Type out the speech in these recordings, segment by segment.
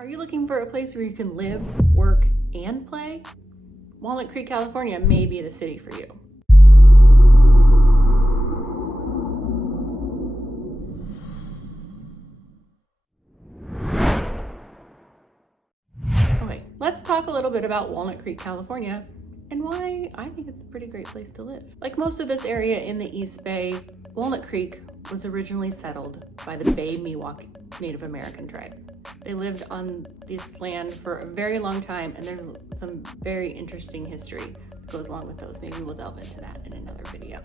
Are you looking for a place where you can live, work, and play? Walnut Creek, California may be the city for you. Okay, let's talk a little bit about Walnut Creek, California, and why I think it's a pretty great place to live. Like most of this area in the East Bay, Walnut Creek was originally settled by the Bay Miwok Native American tribe. They lived on this land for a very long time, and there's some very interesting history that goes along with those. Maybe we'll delve into that in another video.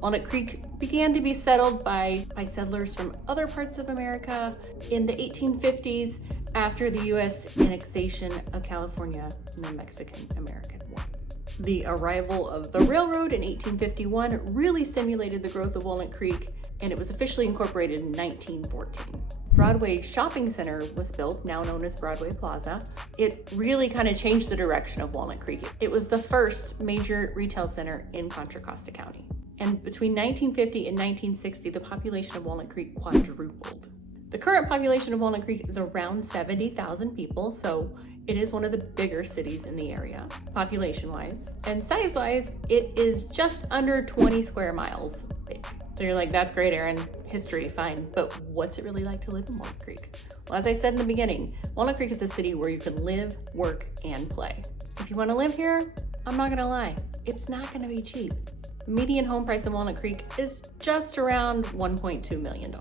Walnut Creek began to be settled by settlers from other parts of America in the 1850s after the U.S. annexation of California in the Mexican-American War. The arrival of the railroad in 1851 really stimulated the growth of Walnut Creek, and it was officially incorporated in 1914. Broadway Shopping Center was built, now known as Broadway Plaza. It really kind of changed the direction of Walnut Creek. It was the first major retail center in Contra Costa County. And between 1950 and 1960, the population of Walnut Creek quadrupled. The current population of Walnut Creek is around 70,000 people, so it is one of the bigger cities in the area, population-wise. And size-wise, it is just under 20 square miles big. So you're like, that's great, Erin, history, fine, but what's it really like to live in Walnut Creek? Well, as I said in the beginning, Walnut Creek is a city where you can live, work, and play. If you want to live here, I'm not gonna lie, it's not gonna be cheap. The median home price in Walnut Creek is just around $1.2 million.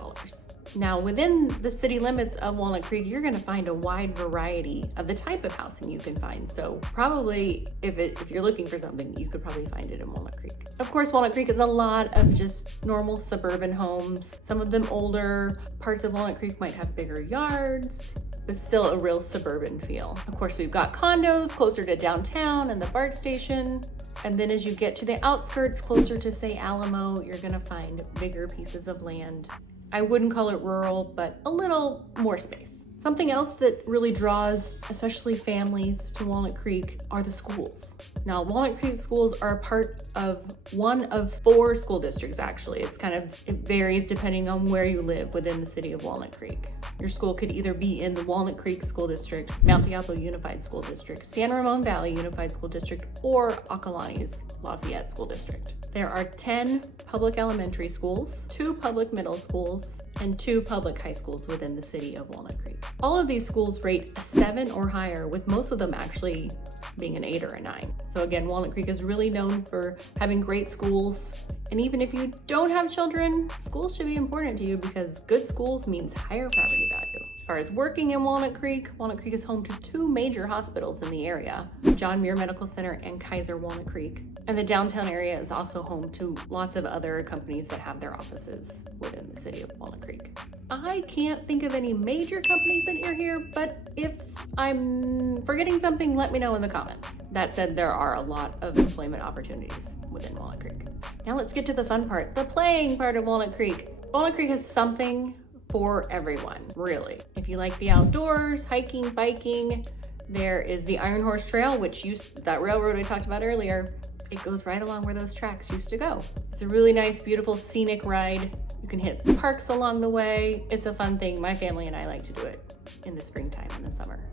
Now, within the city limits of Walnut Creek, you're going to find a wide variety of the type of housing you can find. So probably if you're looking for something, you could probably find it in Walnut Creek. Of course, Walnut Creek is a lot of just normal suburban homes, some of them older. Parts of Walnut Creek might have bigger yards, but still a real suburban feel. Of course, we've got condos closer to downtown and the BART station. And then as you get to the outskirts, closer to, say, Alamo, you're going to find bigger pieces of land. I wouldn't call it rural, but a little more space. Something else that really draws, especially families, to Walnut Creek are the schools. Now, Walnut Creek schools are a part of one of 4 school districts, actually. It varies depending on where you live within the city of Walnut Creek. Your school could either be in the Walnut Creek School District, Mount Diablo Unified School District, San Ramon Valley Unified School District, or Acalanes Lafayette School District. There are 10 public elementary schools, 2 public middle schools, and 2 public high schools within the city of Walnut Creek. All of these schools rate a 7 or higher, with most of them actually being an 8 or a 9. So again, Walnut Creek is really known for having great schools. And even if you don't have children, schools should be important to you because good schools means higher property value. As far as working in Walnut Creek is home to 2 major hospitals in the area, John Muir Medical Center and Kaiser Walnut Creek. And the downtown area is also home to lots of other companies that have their offices within the city of Walnut Creek. I can't think of any major companies that are here, but if I'm forgetting something, let me know in the comments. That said, there are a lot of employment opportunities within Walnut Creek. Now let's get to the fun part, the playing part of Walnut Creek. Walnut Creek has something for everyone, really. If you like the outdoors, hiking, biking, there is the Iron Horse Trail, that railroad I talked about earlier. It goes right along where those tracks used to go. It's a really nice, beautiful, scenic ride. You can hit parks along the way. It's a fun thing. My family and I like to do it in the springtime and the summer.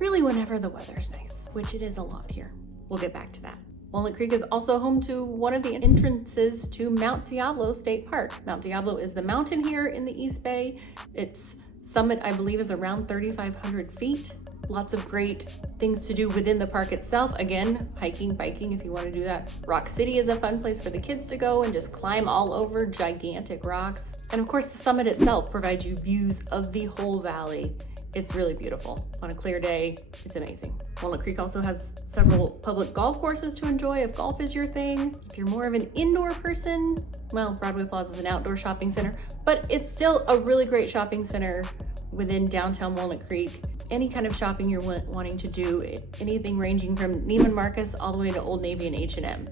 Really whenever the weather's nice, which it is a lot here. We'll get back to that. Walnut Creek is also home to one of the entrances to Mount Diablo State Park. Mount Diablo is the mountain here in the East Bay. Its summit, I believe, is around 3,500 feet. Lots of great things to do within the park itself. Again, hiking, biking, if you want to do that. Rock City is a fun place for the kids to go and just climb all over gigantic rocks. And of course, the summit itself provides you views of the whole valley. It's really beautiful. On a clear day, it's amazing. Walnut Creek also has several public golf courses to enjoy if golf is your thing. If you're more of an indoor person, well, Broadway Plaza is an outdoor shopping center, but it's still a really great shopping center within downtown Walnut Creek. Any kind of shopping you're wanting to do, anything ranging from Neiman Marcus all the way to Old Navy and H&M.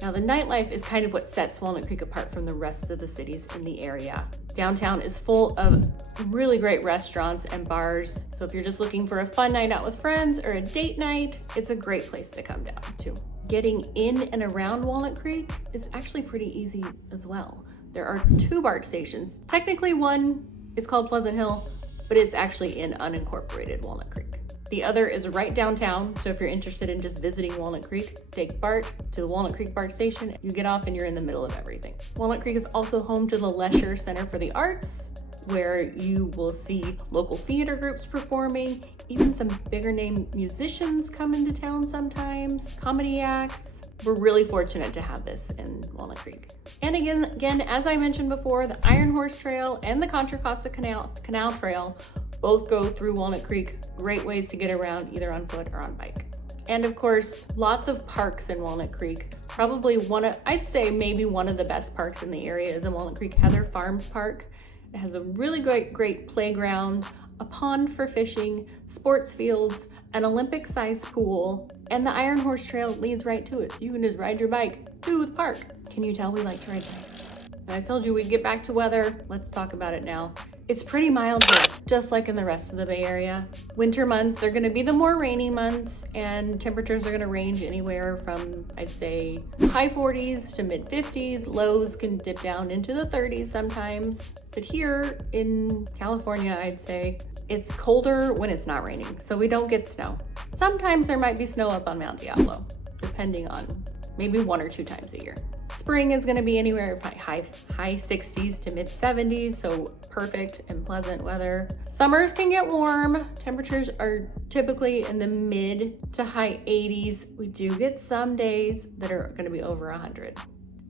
Now, the nightlife is kind of what sets Walnut Creek apart from the rest of the cities in the area. Downtown is full of really great restaurants and bars. So if you're just looking for a fun night out with friends or a date night, it's a great place to come down to. Getting in and around Walnut Creek is actually pretty easy as well. There are 2 BART stations. Technically one is called Pleasant Hill, but but it's actually in unincorporated Walnut Creek. The other is right downtown, so if you're interested in just visiting Walnut Creek, take BART to the Walnut Creek BART station. You get off and you're in the middle of everything. Walnut Creek is also home to the Lesher Center for the Arts, where you will see local theater groups performing, even some bigger name musicians come into town sometimes, comedy acts. We're really fortunate to have this in Walnut Creek. And again, as I mentioned before, the Iron Horse Trail and the Contra Costa Canal Trail both go through Walnut Creek. Great ways to get around either on foot or on bike. And of course, lots of parks in Walnut Creek. Probably I'd say maybe one of the best parks in the area is in Walnut Creek, Heather Farms Park. It has a really great playground, a pond for fishing, sports fields, an Olympic-sized pool, and the Iron Horse Trail leads right to it. So you can just ride your bike to the park. Can you tell we like to ride bikes? I told you we'd get back to weather. Let's talk about it now. It's pretty mild here, just like in the rest of the Bay Area. Winter months are gonna be the more rainy months, and temperatures are gonna range anywhere from, I'd say, high 40s to mid 50s. Lows can dip down into the 30s sometimes. But here in California, I'd say it's colder when it's not raining, so we don't get snow. Sometimes there might be snow up on Mount Diablo, depending on maybe 1 or 2 times a year. Spring is going to be anywhere from high 60s to mid 70s, so perfect and pleasant weather. Summers can get warm. Temperatures are typically in the mid to high 80s. We do get some days that are going to be over 100.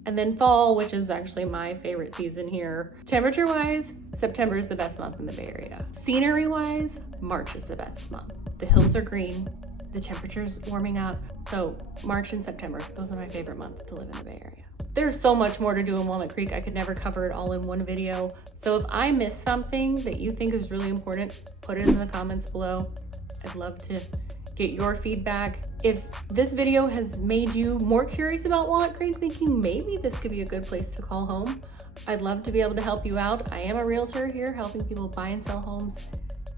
And then fall, which is actually my favorite season here. Temperature-wise, September is the best month in the Bay Area. Scenery-wise, March is the best month. The hills are green. The temperature's warming up. So March and September, those are my favorite months to live in the Bay Area. There's so much more to do in Walnut Creek. I could never cover it all in one video. So if I missed something that you think is really important, put it in the comments below. I'd love to get your feedback. If this video has made you more curious about Walnut Creek, thinking maybe this could be a good place to call home, I'd love to be able to help you out. I am a realtor here helping people buy and sell homes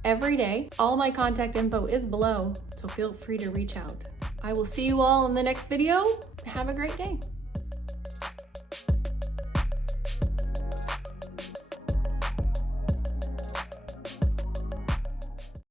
every day. All my contact info is below, so feel free to reach out. I will see you all in the next video. Have a great day.